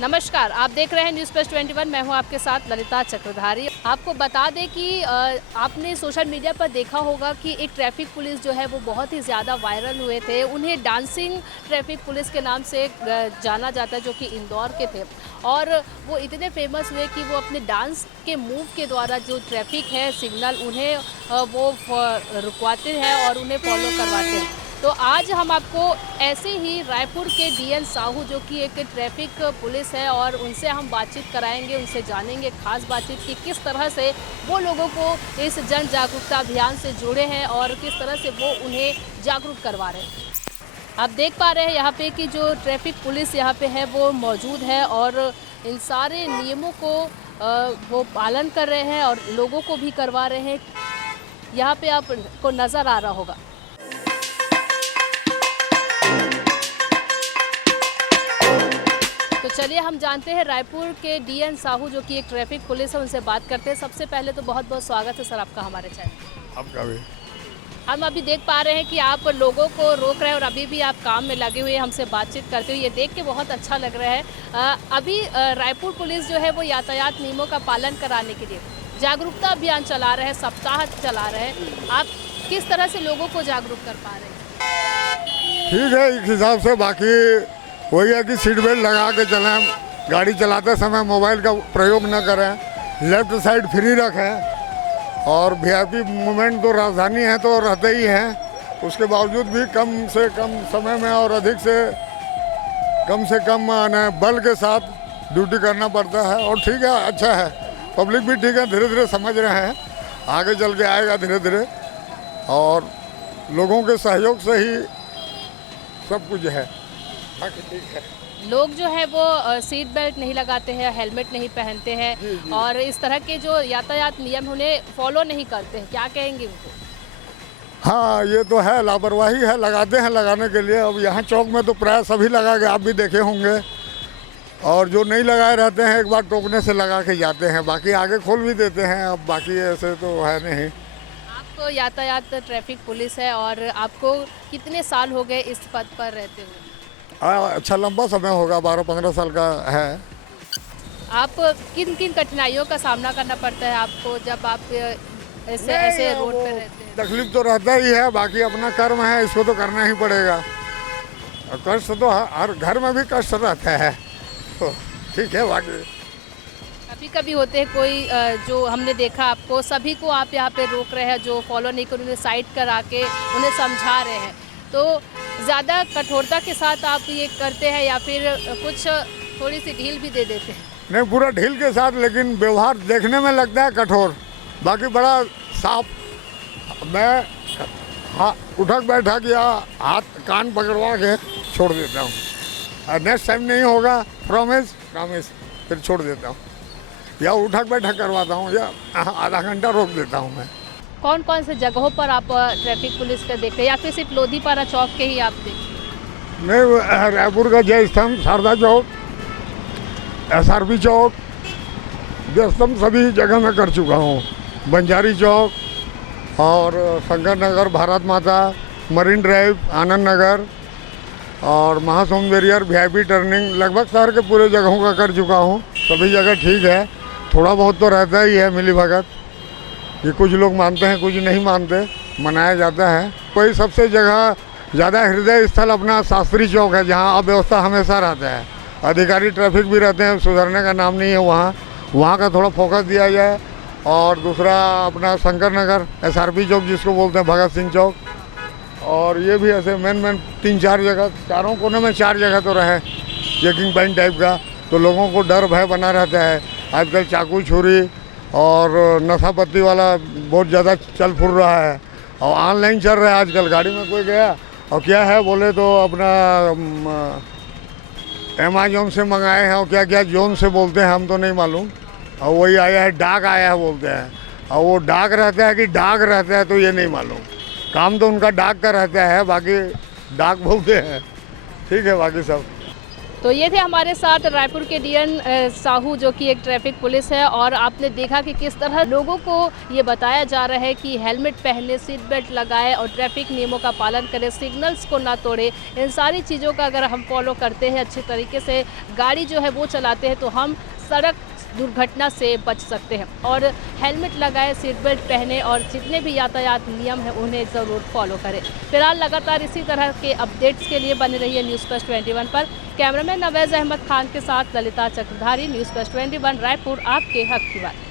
नमस्कार, आप देख रहे हैं न्यूज़ प्लस 21। मैं हूं आपके साथ ललिता चक्रधारी। आपको बता दें कि आपने सोशल मीडिया पर देखा होगा कि एक ट्रैफिक पुलिस जो है वो बहुत ही ज़्यादा वायरल हुए थे। उन्हें डांसिंग ट्रैफिक पुलिस के नाम से जाना जाता है, जो कि इंदौर के थे। और वो इतने फेमस हुए कि वो अपने डांस के मूव के द्वारा जो ट्रैफिक है सिग्नल उन्हें रुकवाते हैं और उन्हें फॉलो करवाते हैं। तो आज हम आपको ऐसे ही रायपुर के डीएन साहू, जो कि एक ट्रैफिक पुलिस है, और उनसे हम बातचीत कराएंगे, उनसे जानेंगे खास बातचीत कि किस तरह से वो लोगों को इस जन जागरूकता अभियान से जुड़े हैं और किस तरह से वो उन्हें जागरूक करवा रहे हैं। आप देख पा रहे हैं यहाँ पे कि जो ट्रैफिक पुलिस यहाँ पे है वो मौजूद है और इन सारे नियमों को वो पालन कर रहे हैं और लोगों को भी करवा रहे हैं। यहाँ पे आपको नज़र आ रहा होगा। तो चलिए हम जानते हैं रायपुर के डीएन साहू, जो कि एक ट्रैफिक पुलिस है, उनसे बात करते हैं। सबसे पहले तो बहुत बहुत स्वागत है सर आपका हमारे चैनल। आपका भी। हम अभी देख पा रहे हैं कि आप लोगों को रोक रहे हैं और अभी भी आप काम में लगे हुए हैं, हमसे बातचीत करते हुए। ये देख के बहुत अच्छा लग रहा है। अभी रायपुर पुलिस जो है वो यातायात नियमों का पालन कराने के लिए जागरूकता अभियान चला रहे हैं, सप्ताह चला रहे हैं। आप किस तरह से लोगों को जागरूक कर पा रहे हैं? ठीक है, इस हिसाब से बाकी वही है कि सीट बेल्ट लगा के चलें, गाड़ी चलाते समय मोबाइल का प्रयोग न करें, लेफ्ट साइड फ्री रखें। और वीआईपी मूवमेंट तो राजधानी है तो रहते ही हैं, उसके बावजूद भी कम से कम समय में और अधिक से कम बल के साथ ड्यूटी करना पड़ता है। और ठीक है, अच्छा है, पब्लिक भी ठीक है, धीरे धीरे समझ रहे हैं, आगे चल के आएगा धीरे धीरे। और लोगों के सहयोग से ही सब कुछ है, बाकी ठीक है। लोग जो है वो सीट बेल्ट नहीं लगाते हैं, हेलमेट नहीं पहनते हैं और इस तरह के जो यातायात नियम उन्हें फॉलो नहीं करते हैं, क्या कहेंगे उनको? हाँ, ये तो है, लापरवाही है, लगाते हैं लगाने के लिए। अब यहाँ चौक में तो प्राय सभी लगा के, आप भी देखे होंगे। और जो नहीं लगाए रहते हैं, एक बार टोकने से लगा के जाते हैं, बाकी आगे खोल भी देते हैं। अब बाकी ऐसे तो है नहीं। आपको यातायात ट्रैफिक पुलिस है और आपको कितने साल हो गए इस पद पर रहते हुए? अच्छा लंबा समय होगा, 12-15 साल का है। आप किन किन कठिनाइयों का सामना करना पड़ता है आपको जब आप ऐसे रोड पे रहते हैं? तकलीफ तो रहता ही है, बाकी अपना कर्म है, इसको तो करना ही पड़ेगा। और कष्ट तो हर घर में भी कष्ट रहता है, तो ठीक है। बाकी कभी कभी होते हैं कोई जो हमने देखा आपको, सभी को आप यहाँ पे रोक रहे हैं, जो फॉलो नहीं कर उन्हें साइड करा के उन्हें समझा रहे हैं। तो ज़्यादा कठोरता के साथ आप ये करते हैं या फिर कुछ थोड़ी सी ढील भी दे देते हैं? नहीं, पूरा ढील के साथ, लेकिन व्यवहार देखने में लगता है कठोर, बाकी बड़ा साफ। मैं हाँ, उठक बैठक या हाथ कान पकड़वा के छोड़ देता हूँ। नेक्स्ट टाइम नहीं होगा, प्रॉमिस, फिर छोड़ देता हूँ, या उठक बैठक करवाता हूँ, या आधा घंटा रोक देता हूँ मैं। कौन कौन से जगहों पर आप ट्रैफिक पुलिस का देखते हैं या फिर सिर्फ लोधीपारा चौक के ही आप देखते हैं? मैं रायपुर का जय स्तंभ, शारदा चौक, SRP चौक, जय स्तंभ सभी जगह मैं कर चुका हूँ। बंजारी चौक और शंकर नगर, भारत माता, मरीन ड्राइव, आनंद नगर और महासोम बैरियर, VIP टर्निंग, लगभग शहर के पूरे जगहों का कर चुका हूँ। सभी जगह ठीक है, थोड़ा बहुत तो रहता ही है मिली भगत, कि कुछ लोग मानते हैं, कुछ नहीं मानते, मनाया जाता है। कोई सबसे जगह ज़्यादा हृदय स्थल अपना शास्त्री चौक है, जहाँ अव्यवस्था हमेशा रहता है, अधिकारी ट्रैफिक भी रहते हैं, सुधरने का नाम नहीं है। वहाँ का थोड़ा फोकस दिया जाए। और दूसरा अपना शंकर नगर, SRP चौक जिसको बोलते हैं, भगत सिंह चौक, और ये भी ऐसे मेन 3-4 जगह, चारों कोने में 4 जगह तो रहे चेकिंग पॉइंट टाइप का, तो लोगों को डर भय बना रहता है। आजकल चाकू छुरी और नशा पत्ती वाला बहुत ज़्यादा चल फुर रहा है, और ऑनलाइन चल रहा है आजकल। गाड़ी में कोई गया और क्या है बोले तो अपना अमेजोन से मंगाए हैं, और क्या क्या जोन से बोलते हैं हम तो नहीं मालूम, और वही आया है, डाक आया है बोलते हैं। और वो डाक रहता है कि डाक रहता है तो ये नहीं मालूम, काम तो उनका डाक का रहता है, बाकी डाक बोलते हैं। ठीक है, बाकी सब तो ये थे हमारे साथ रायपुर के डीएन साहू, जो कि एक ट्रैफिक पुलिस है, और आपने देखा कि किस तरह लोगों को ये बताया जा रहा है कि हेलमेट पहने, सीट बेल्ट लगाए और ट्रैफिक नियमों का पालन करें, सिग्नल्स को ना तोड़े। इन सारी चीज़ों का अगर हम फॉलो करते हैं, अच्छी तरीके से गाड़ी जो है वो चलाते हैं, तो हम सड़क दुर्घटना से बच सकते हैं। और हेलमेट लगाए, सीट बेल्ट पहने और जितने भी यातायात नियम हैं उन्हें ज़रूर फॉलो करें। फिलहाल लगातार इसी तरह के अपडेट्स के लिए बने रहिए न्यूज़ प्लस 21 पर। कैमरामैन नवेज़ अहमद खान के साथ ललिता चक्रधारी, न्यूज़ प्लस 21 रायपुर, आपके हक की बात।